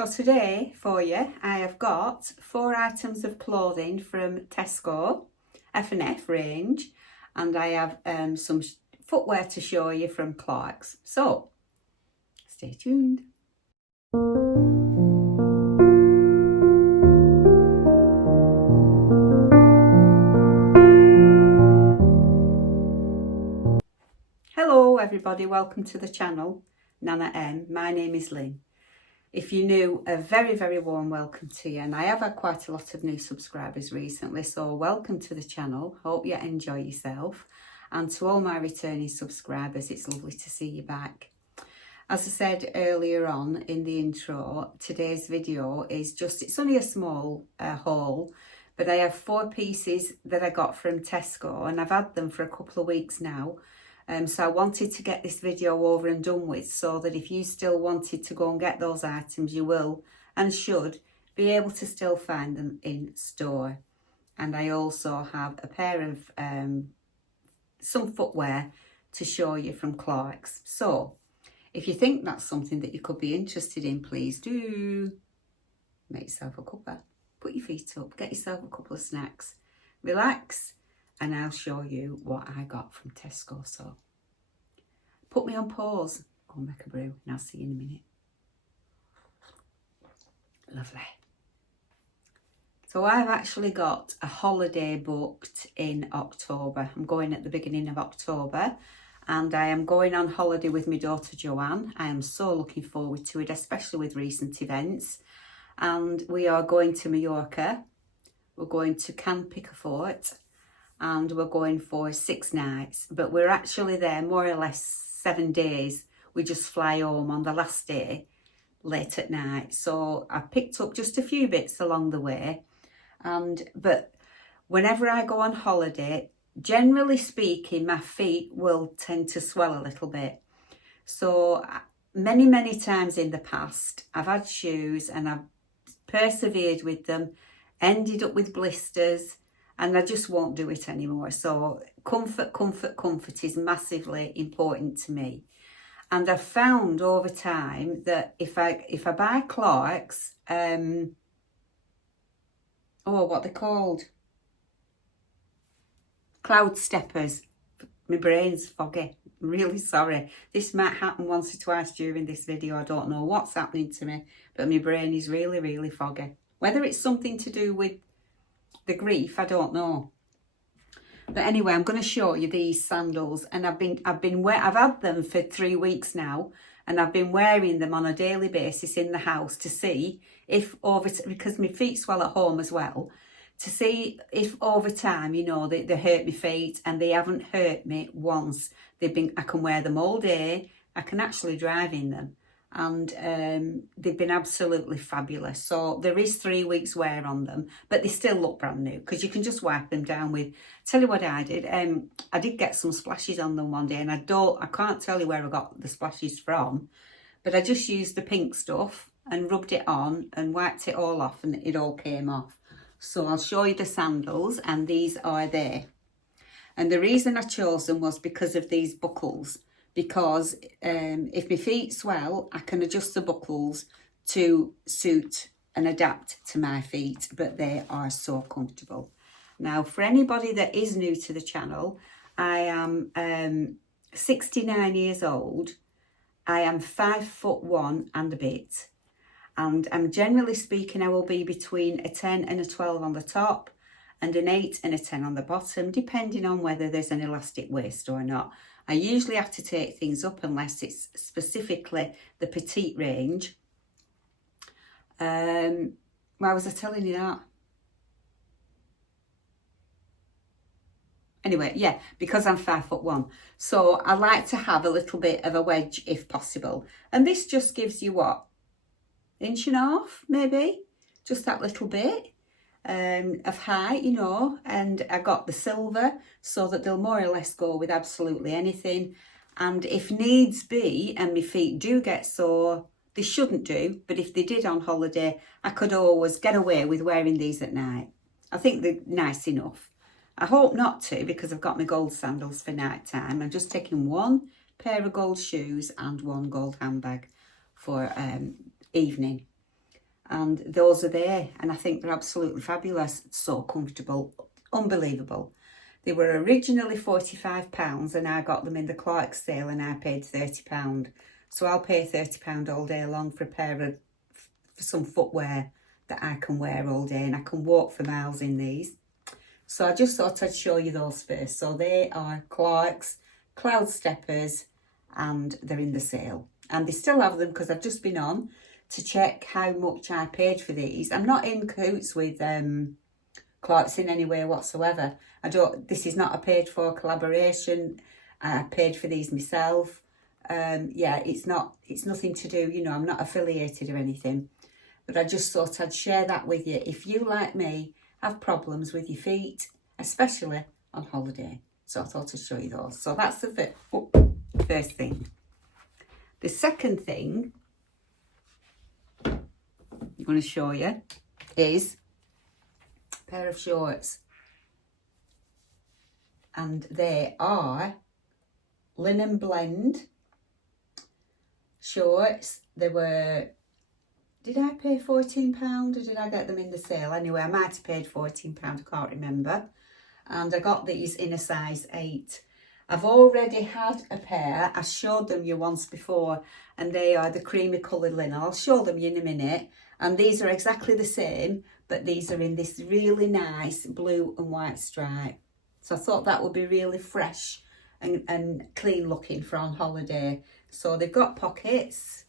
So today for you, I have got 4 items of clothing from Tesco F&F range, and I have some footwear to show you from Clarks. So stay tuned. Hello everybody, welcome to the channel, Nanna-M. My name is Lynn. If you're new, a very, very warm welcome to you. And I have had quite a lot of new subscribers recently, so welcome to the channel. Hope you enjoy yourself. And to all my returning subscribers, it's lovely to see you back. As I said earlier on in the intro, today's video is it's only a small haul, but I have 4 pieces that I got from Tesco, and I've had them for a couple of weeks now. So I wanted to get this video over and done with, so that if you still wanted to go and get those items, you will and should be able to still find them in store. And I also have a pair of some footwear to show you from Clarks. So if you think that's something that you could be interested in, please do make yourself a cuppa, put your feet up, get yourself a couple of snacks, relax, and I'll show you what I got from Tesco. So put me on pause, go and make a brew, and I'll see you in a minute. Lovely. So I've actually got a holiday booked in October. I'm going at the beginning of October, and I am going on holiday with my daughter Joanne. I am so looking forward to it, especially with recent events. And we are going to Mallorca. We're going to Can Picafort, and we're going for 6 nights, but we're actually there more or less 7 days. We just fly home on the last day late at night. So I picked up just a few bits along the way, but whenever I go on holiday, generally speaking, my feet will tend to swell a little bit. So many times in the past, I've had shoes and I've persevered with them, ended up with blisters, and I just won't do it anymore. So comfort is massively important to me. And I've found over time that if I buy Clarks, what they're called? Cloudsteppers. My brain's foggy. I'm really sorry. This might happen once or twice during this video. I don't know what's happening to me, but my brain is really foggy. Whether it's something to do with the grief, I don't know. But anyway, I'm going to show you these sandals, and I've had them for 3 weeks now, and I've been wearing them on a daily basis in the house to see if because my feet swell at home as well, to see if over time, you know, they hurt my feet, and they haven't hurt me once. I can wear them all day. I can actually drive in them. And they've been absolutely fabulous. So there is 3 weeks wear on them, but they still look brand new because you can just wipe them down with. Tell you what I did. I did get some splashes on them one day, and I can't tell you where I got the splashes from, but I just used the pink stuff and rubbed it on and wiped it all off, and it all came off. So I'll show you the sandals, and these are there. And the reason I chose them was because of these buckles. Because if my feet swell, I can adjust the buckles to suit and adapt to my feet, but they are so comfortable. Now, for anybody that is new to the channel, I am 69 years old. I am 5'1" and a bit, and I'm generally speaking, I will be between a 10 and a 12 on the top, and an 8 and a 10 on the bottom, depending on whether there's an elastic waist or not. I usually have to take things up unless it's specifically the petite range. Why was I telling you that? Anyway, yeah, because I'm 5'1". So I like to have a little bit of a wedge if possible. And this just gives you what? 1.5 inches, maybe? Just that little bit of height, you know. And I got the silver so that they'll more or less go with absolutely anything. And if needs be, and my feet do get sore, they shouldn't do, but if they did on holiday, I could always get away with wearing these at night. I think they're nice enough. I hope not to, because I've got my gold sandals for night time. I'm just taking 1 pair of gold shoes and 1 gold handbag for evening. and those are there, and I think they're absolutely fabulous. So comfortable, unbelievable. They were originally £45 and I got them in the Clarks sale and I paid £30. So I'll pay £30 all day long for a pair of, for some footwear that I can wear all day, and I can walk for miles in these. So I just thought I'd show you those first. So they are Clarks Cloudsteppers and they're in the sale. And they still have them because I've just been on to check how much I paid for these. I'm not in cahoots with Clarks in any way whatsoever. This is not a paid for collaboration. I paid for these myself. Yeah, it's nothing to do, you know, I'm not affiliated or anything. But I just thought I'd share that with you. If you, like me, have problems with your feet, especially on holiday. So I thought I'd show you those. So that's the first thing. The second thing I'm going to show you is a pair of shorts. And they are linen blend shorts. They were, did I pay £14 or did I get them in the sale? Anyway, I might have paid £14, I can't remember. And I got these in a size 8. I've already had a pair. I showed them you once before, and they are the creamy coloured linen. I'll show them you in a minute. And these are exactly the same, but these are in this really nice blue and white stripe. So I thought that would be really fresh and clean looking for on holiday. So they've got pockets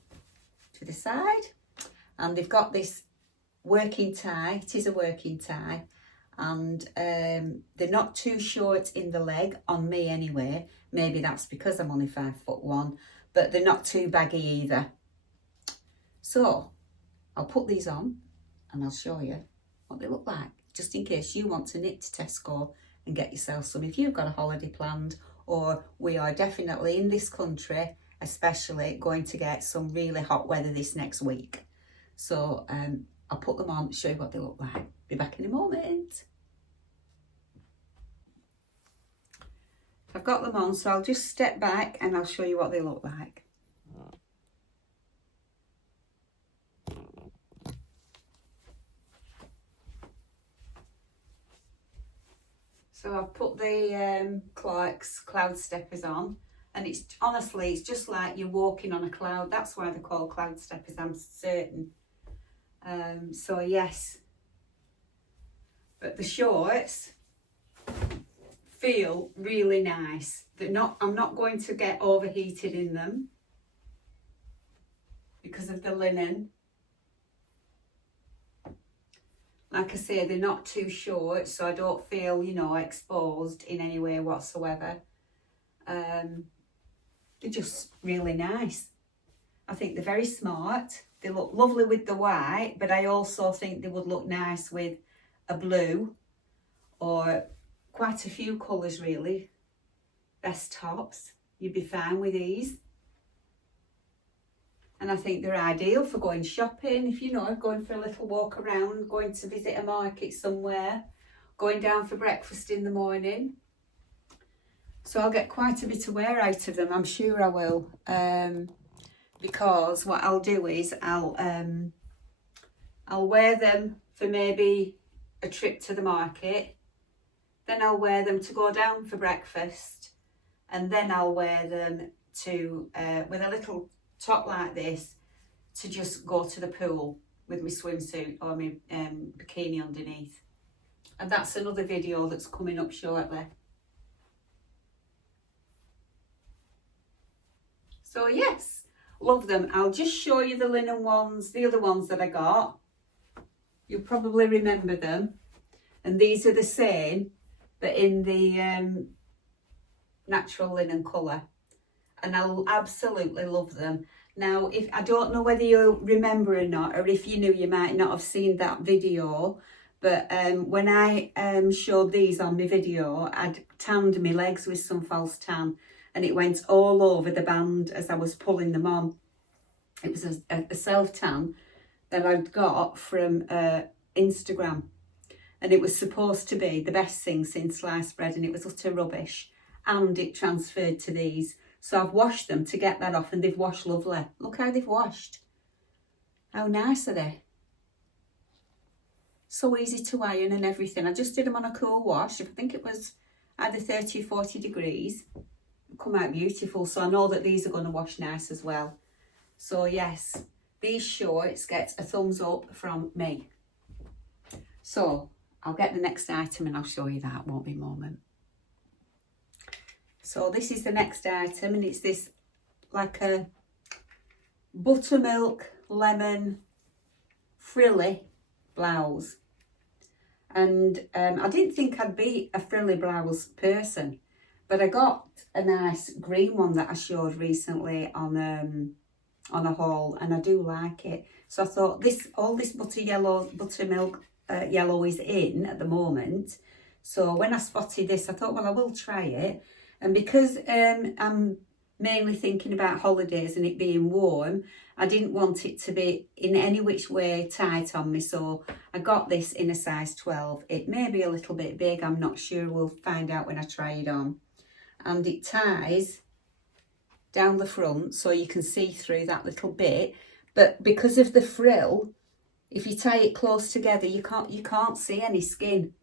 to the side, and they've got this working tie. It is a working tie. And they're not too short in the leg, on me anyway. Maybe that's because I'm only 5'1", but they're not too baggy either. So I'll put these on and I'll show you what they look like, just in case you want to knit to Tesco and get yourself some if you've got a holiday planned, or we are definitely in this country, especially going to get some really hot weather this next week. So I'll put them on, show you what they look like. Be back in a moment. I've got them on, so I'll just step back and I'll show you what they look like. So I've put the Clarks Cloudsteppers on, and it's honestly, it's just like you're walking on a cloud. That's why they're called Cloudsteppers, I'm certain. So yes, but the shorts feel really nice. I'm not going to get overheated in them because of the linen. Like I say, they're not too short, so I don't feel, you know, exposed in any way whatsoever. They're just really nice. I think they're very smart. They look lovely with the white, but I also think they would look nice with a blue or quite a few colours really. Best tops, you'd be fine with these. And I think they're ideal for going shopping, if you know, going for a little walk around, going to visit a market somewhere, going down for breakfast in the morning. So I'll get quite a bit of wear out of them, I'm sure I will. Because what I'll do is I'll wear them for maybe a trip to the market. Then I'll wear them to go down for breakfast. And then I'll wear them to, with a little top like this, to just go to the pool with my swimsuit or my bikini underneath. And that's another video that's coming up shortly. So yes, love them. I'll just show you the linen ones, the other ones that I got. You'll probably remember them. And these are the same, but in the natural linen colour. And I'll absolutely love them. Now, if I don't know whether you remember or not, or if you knew, you might not have seen that video, but when I showed these on my video, I'd tanned my legs with some false tan, and it went all over the band as I was pulling them on. It was a self-tan that I'd got from Instagram, and it was supposed to be the best thing since sliced bread, and it was utter rubbish, and it transferred to these. So I've washed them to get that off, and they've washed lovely. Look how they've washed. How nice are they? So easy to iron and everything. I just did them on a cool wash. I think it was either 30 or 40 degrees. Come out beautiful. So I know that these are going to wash nice as well. So yes, these shorts get a thumbs up from me. So I'll get the next item and I'll show you that. Won't be a moment. So this is the next item, and it's this like a buttermilk lemon frilly blouse. And I didn't think I'd be a frilly blouse person, but I got a nice green one that I showed recently on a haul, and I do like it. So I thought all this buttermilk yellow is in at the moment. So when I spotted this, I thought, well, I will try it. And because I'm mainly thinking about holidays and it being warm, I didn't want it to be in any which way tight on me. So I got this in a size 12. It may be a little bit big, I'm not sure. We'll find out when I try it on. And it ties down the front so you can see through that little bit. But because of the frill, if you tie it close together, you can't see any skin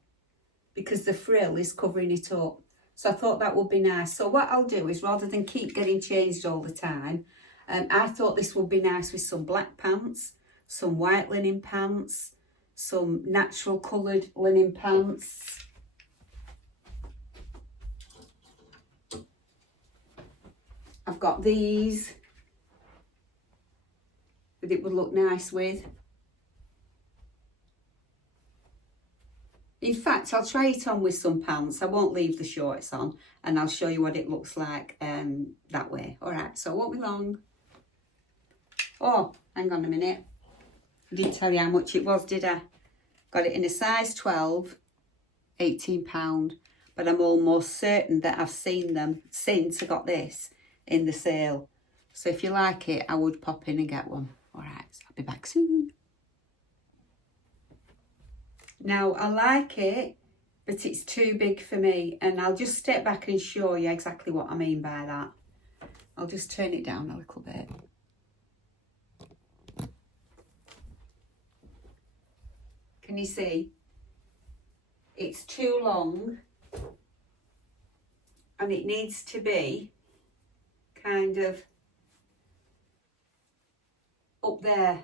because the frill is covering it up. So I thought that would be nice. So what I'll do is, rather than keep getting changed all the time, I thought this would be nice with some black pants, some white linen pants, some natural coloured linen pants. I've got these that it would look nice with. In fact, I'll try it on with some pants. I won't leave the shorts on, and I'll show you what it looks like that way. All right, so it won't be long. Oh, hang on a minute. I didn't tell you how much it was, did I? Got it in a size 12, £18. But I'm almost certain that I've seen them since I got this in the sale. So if you like it, I would pop in and get one. All right, so I'll be back soon. Now, I like it, but it's too big for me. And I'll just step back and show you exactly what I mean by that. I'll just turn it down a little bit. Can you see? It's too long. And it needs to be kind of up there.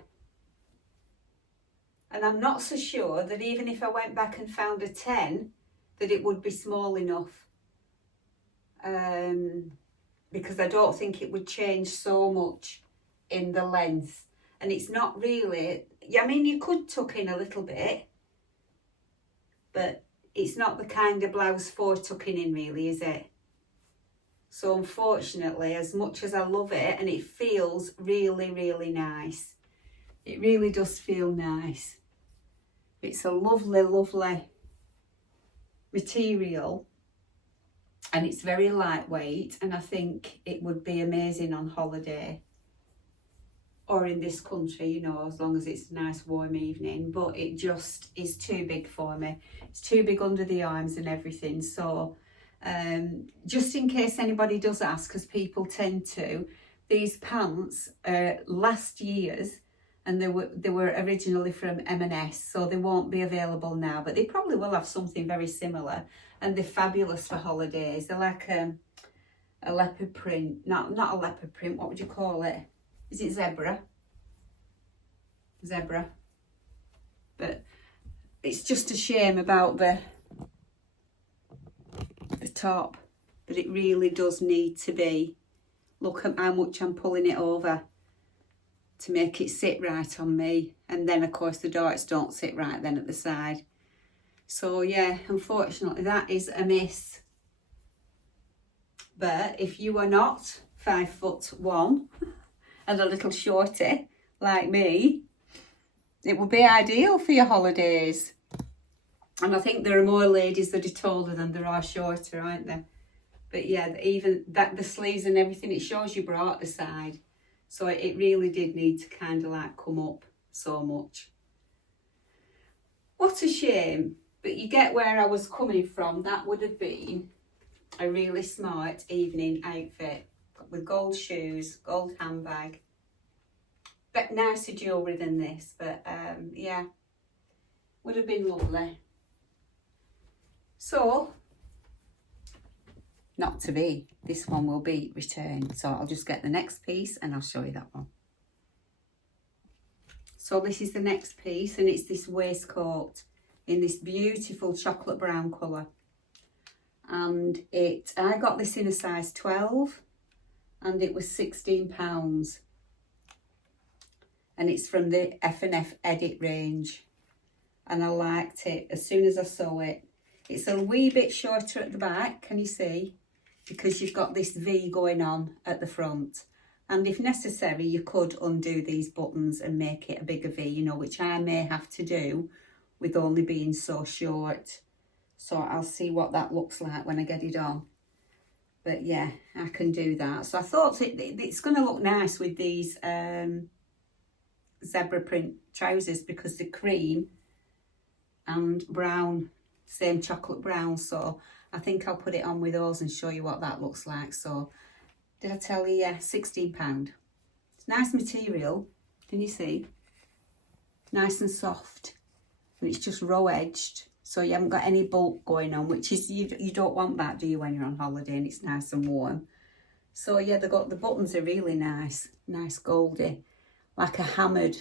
And I'm not so sure that even if I went back and found a 10, that it would be small enough. Because I don't think it would change so much in the length. And it's not really, I mean, you could tuck in a little bit, but it's not the kind of blouse for tucking in really, is it? So unfortunately, as much as I love it, and it feels really, really nice. It really does feel nice. It's a lovely, lovely material, and it's very lightweight, and I think it would be amazing on holiday or in this country, you know, as long as it's a nice warm evening. But it just is too big for me. It's too big under the arms and everything. So just in case anybody does ask, because people tend to, these pants are last year's, and they were originally from M&S, so they won't be available now, but they probably will have something very similar, and they're fabulous for holidays. They're like a leopard print, not a leopard print, what would you call it? Is it zebra? Zebra. But it's just a shame about the top, but it really does need to be. Look at how much I'm pulling it over to make it sit right on me, and then of course the darts don't sit right then at the side. So yeah, unfortunately that is a miss. But if you are not 5'1" and a little shorty like me, it would be ideal for your holidays. And I think there are more ladies that are taller than there are shorter, aren't there? But yeah, even that, the sleeves and everything, it shows you bra at the side. So it really did need to kind of like come up so much. What a shame, but you get where I was coming from. That would have been a really smart evening outfit with gold shoes, gold handbag. But nicer jewellery than this, but yeah. would have been lovely. So, not to be, this one will be returned. So I'll just get the next piece and I'll show you that one. So this is the next piece, and it's this waistcoat in this beautiful chocolate brown colour. And I got this in a size 12 and it was £16. And it's from the F&F Edit range. And I liked it as soon as I saw it. It's a wee bit shorter at the back, can you see? Because you've got this V going on at the front. And if necessary, you could undo these buttons and make it a bigger V, you know, which I may have to do with only being so short. So I'll see what that looks like when I get it on. But yeah, I can do that. So I thought it's going to look nice with these zebra print trousers because they're cream and brown, same chocolate brown. So I think I'll put it on with those and show you what that looks like. So did I tell you? Yeah, £16. It's nice material, can you see? Nice and soft, and it's just raw edged, so you haven't got any bulk going on, which is, you don't want that, do you, when you're on holiday and it's nice and warm. So yeah, the buttons are really nice goldy, like a hammered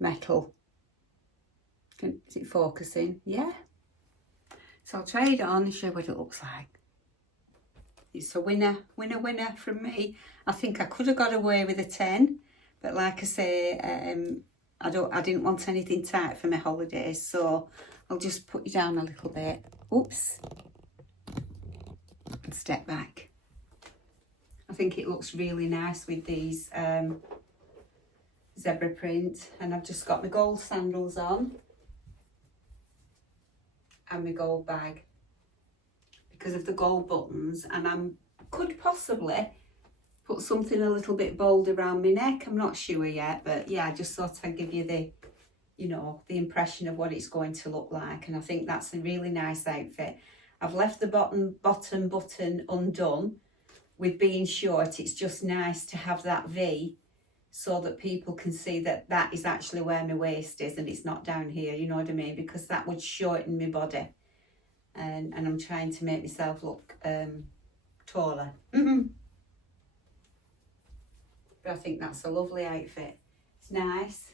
metal. Is it focusing? Yeah. So I'll try it on and show you what it looks like. It's a winner from me. I think I could have got away with a 10, but like I say, I didn't want anything tight for my holidays, so I'll just put you down a little bit. Oops. And step back. I think it looks really nice with these zebra print, and I've just got my gold sandals on and my gold bag because of the gold buttons, and I could possibly put something a little bit bold around my neck. I'm not sure yet, but yeah, I just thought I'd give you the, you know, the impression of what it's going to look like, and I think that's a really nice outfit. I've left the bottom button undone. With being short, it's just nice to have that V so that people can see that that is actually where my waist is and it's not down here, you know what I mean? Because that would shorten my body, and I'm trying to make myself look taller. But I think that's a lovely outfit. It's nice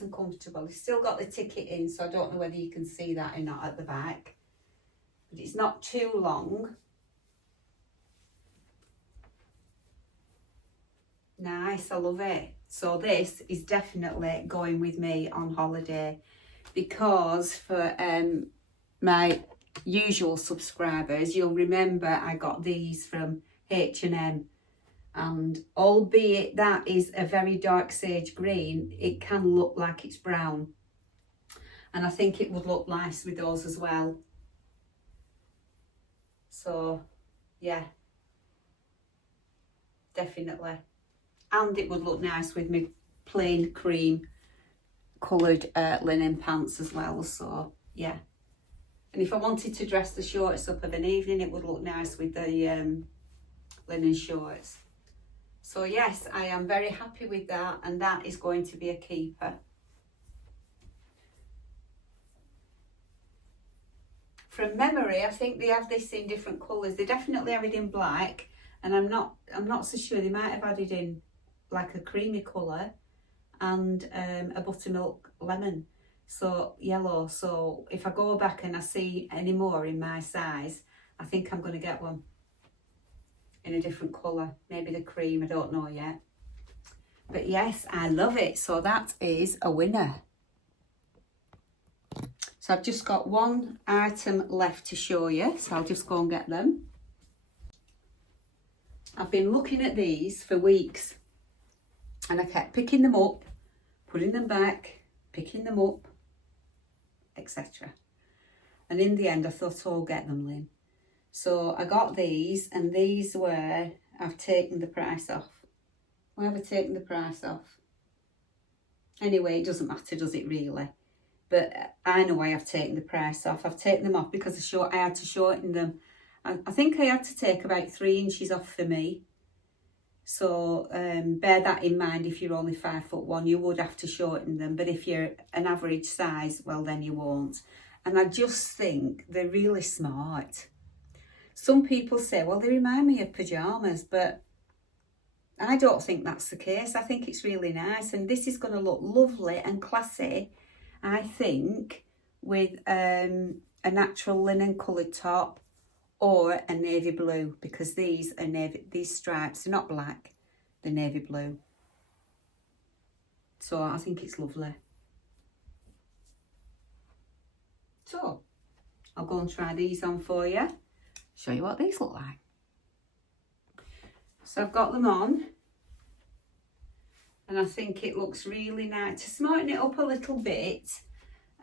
and comfortable. It's still got the ticket in, so I don't know whether you can see that or not at the back. But it's not too long. Nice, I love it. So this is definitely going with me on holiday, because for my usual subscribers, you'll remember I got these from H&M, and albeit that is a very dark sage green, it can look like it's brown, and I think it would look nice with those as well. So yeah, definitely. And it would look nice with my plain cream coloured linen pants as well. So yeah. And if I wanted to dress the shorts up of an evening, it would look nice with the linen shorts. So yes, I am very happy with that, and that is going to be a keeper. From memory, I think they have this in different colours. They definitely have it in black, and I'm not so sure. They might have added in like a creamy colour and a buttermilk lemon, so yellow. So if I go back and I see any more in my size, I think I'm going to get one in a different colour, maybe the cream, I don't know yet. But yes, I love it. So that is a winner. So I've just got one item left to show you, so I'll just go and get them. I've been looking at these for weeks, and I kept picking them up, putting them back, picking them up, etc. And in the end, I thought, oh, I'll get them, Lynn. So I got these, and these were, I've taken the price off. Why have I taken the price off? Anyway, it doesn't matter, does it really? But I know why I've taken the price off. I've taken them off because I had to shorten them. I think I had to take about 3 inches off for me. So bear that in mind. If you're only 5'1", you would have to shorten them, but if you're an average size, well then you won't. And I just think they're really smart. Some people say, well, they remind me of pyjamas, but I don't think that's the case. I think it's really nice, and this is going to look lovely and classy, I think, with a natural linen coloured top or a navy blue, because these are these stripes are not black, they're navy blue. So I think it's lovely. So I'll go and try these on for you, show you what these look like. So I've got them on, and I think it looks really nice. To smarten it up a little bit,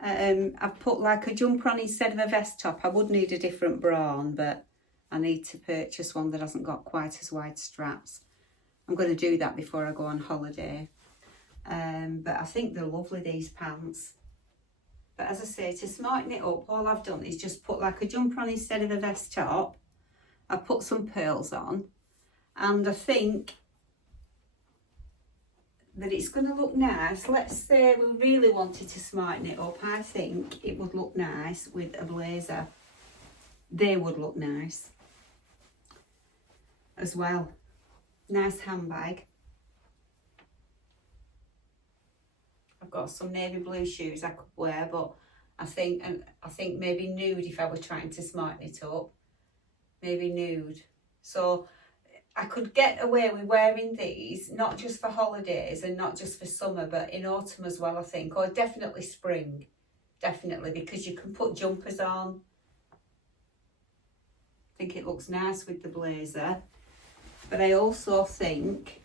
I've put like a jumper on instead of a vest top. I would need a different bra on, but I need to purchase one that hasn't got quite as wide straps. I'm going to do that before I go on holiday. But I think they're lovely, these pants. But as I say, to smarten it up, all I've done is just put like a jumper on instead of a vest top. I've put some pearls on, and I think that it's going to look nice. Let's say we really wanted to smarten it up. I think it would look nice with a blazer. They would look nice as well. Nice handbag. I've got some navy blue shoes I could wear, but I think maybe nude if I were trying to smarten it up. Maybe nude. So I could get away with wearing these, not just for holidays and not just for summer, but in autumn as well, I think, or definitely spring, definitely, because you can put jumpers on. I think it looks nice with the blazer, but I also think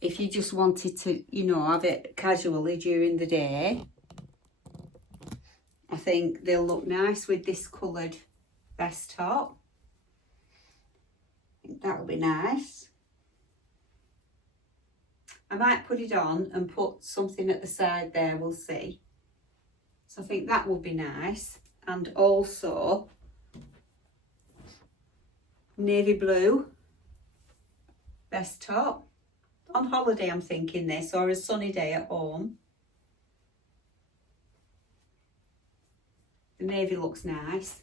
if you just wanted to, you know, have it casually during the day, I think they'll look nice with this coloured vest top. I think that'll be nice. I might put it on and put something at the side there, we'll see. So I think that will be nice. And also navy blue vest top. On holiday I'm thinking this, or a sunny day at home. The navy looks nice.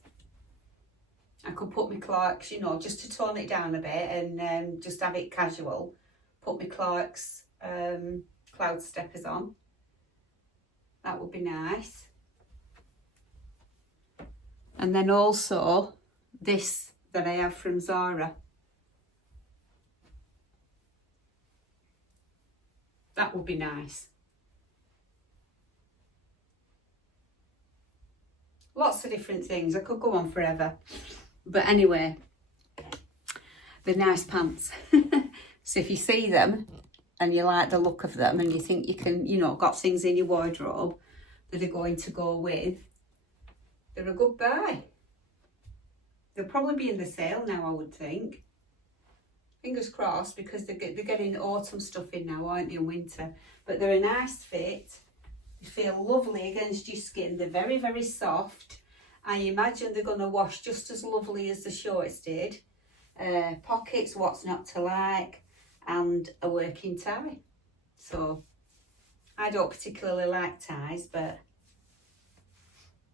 I could put my Clarks, you know, just to tone it down a bit and just have it casual. Put my Clarks Cloudsteppers on. That would be nice. And then also this that I have from Zara. That would be nice. Lots of different things. I could go on forever. But anyway, they're nice pants. So if you see them and you like the look of them and you think you can, you know, got things in your wardrobe that are going to go with, they're a good buy. They'll probably be in the sale now, I would think. Fingers crossed, because they're getting autumn stuff in now, aren't they, in winter. But they're a nice fit. They feel lovely against your skin. They're very, very soft. I imagine they're going to wash just as lovely as the shorts did. Pockets, what's not to like, and a working tie. So I don't particularly like ties, but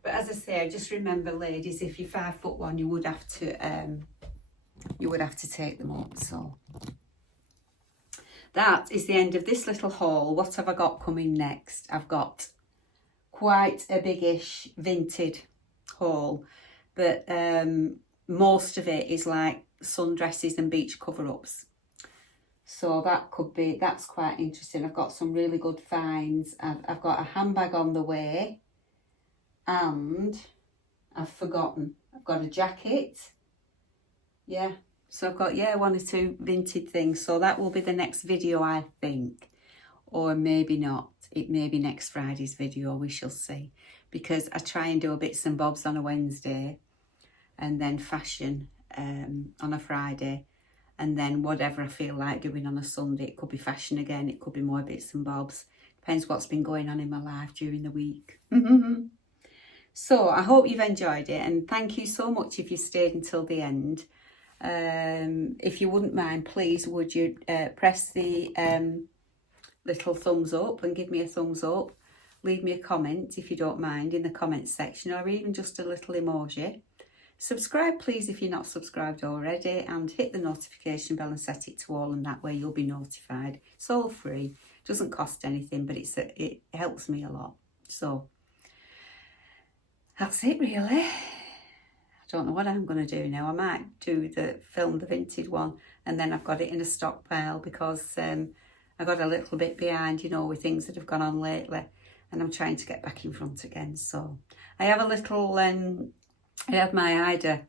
as I say, just remember, ladies, if you're 5'1", you would have to take them up. So that is the end of this little haul. What have I got coming next? I've got quite a biggish vintage haul, but most of it is like sundresses and beach cover-ups. So that's quite interesting. I've got some really good finds. I've got a handbag on the way, and I've forgotten. I've got a jacket. Yeah, so I've got, one or two vintage things. So that will be the next video, I think. Or maybe not. It may be next Friday's video, we shall see. Because I try and do a bits and bobs on a Wednesday, and then fashion on a Friday, and then whatever I feel like doing on a Sunday. It could be fashion again, it could be more bits and bobs. Depends what's been going on in my life during the week. So I hope you've enjoyed it, and thank you so much if you stayed until the end. If you wouldn't mind, please, would you press the little thumbs up and give me a thumbs up. Leave me a comment if you don't mind in the comments section, or even just a little emoji. Subscribe please if you're not subscribed already, and hit the notification bell and set it to all, and that way you'll be notified. It's all free, doesn't cost anything, but it helps me a lot. So that's it really. I don't know what I'm going to do now. I might film the vintage one, and then I've got it in a stockpile because I got a little bit behind, you know, with things that have gone on lately, and I'm trying to get back in front again. So I have a little, I had my Ida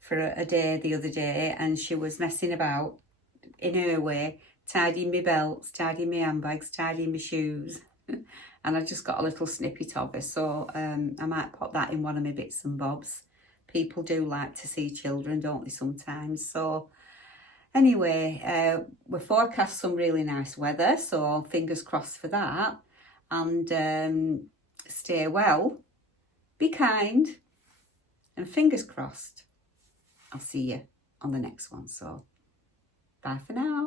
for a day the other day, and she was messing about in her way, tidying my belts, tidying my handbags, tidying my shoes. And I just got a little snippet of her, so I might pop that in one of my bits and bobs. People do like to see children, don't they, sometimes? So anyway, we forecast some really nice weather, so fingers crossed for that. And stay well, be kind, and fingers crossed, I'll see you on the next one. So bye for now.